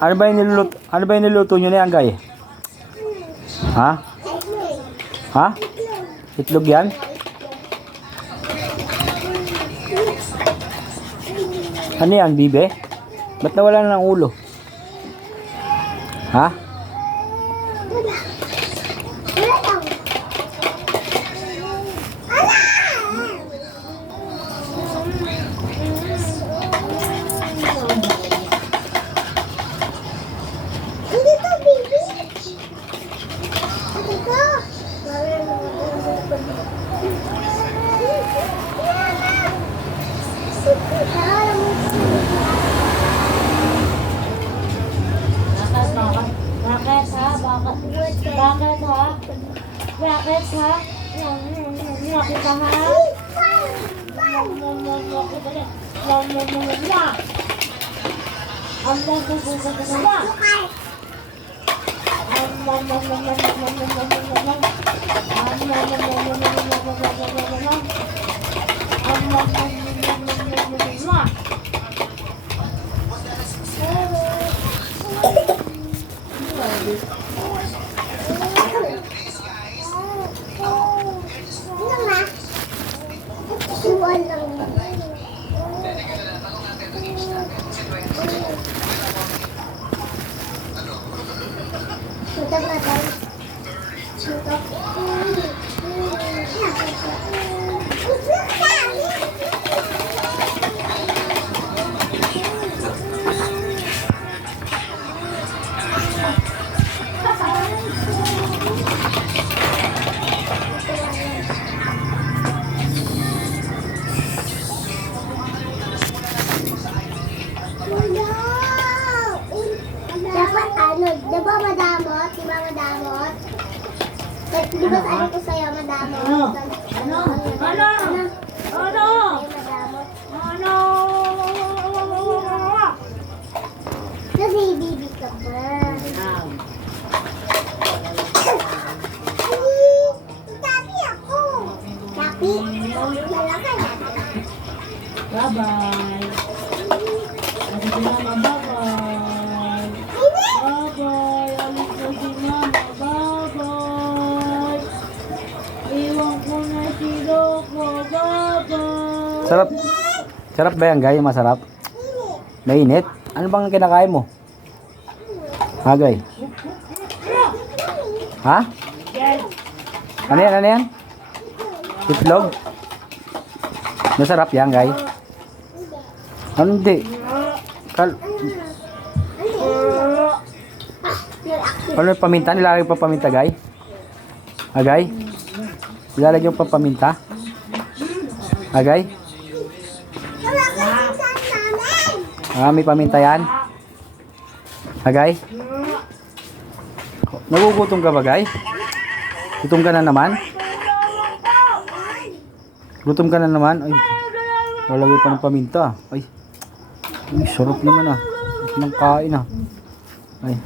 Ano ba yung niluto nyo na yan, guy? Ha? Ha? Itlog yan? Ano yan, bibe? Ba't nawala na ng ulo? Ha? Bakit ha? Bakit ha? Bakit Dapat ano, di ba madamot? Di ba madamot? Di ba sabi ko sa'yo madamot? Ano? Madamot. Kasi bibi ka ba? Tapi ako. Tapi? Malaki na. Bye-bye. Sabi ko naman, bye-bye. Bye-bye. Alis na si mama. Bye-bye. Iwan ko na si Loco. Bye-bye. Sarap. Sarap ba yan, guy? Masarap? Mainit? Ano bang kinakain mo? Ha, guy? Ha? Ano yan? Ano yan? Itlog? Masarap yan, guy? Ano hindi? Ano yung paminta? Nilalagay pa paminta, guy? Ha, guy? Nilalagay pa paminta? Ha, guy? Ah, may paminta yan? Ha, guy? Nagugutom ka ba, guy? Gutom ka na naman? Gutom ka na naman? Ay, lalagay pa ng paminta. Ay, sarap naman ah. Sarap ng kain ah. Ay.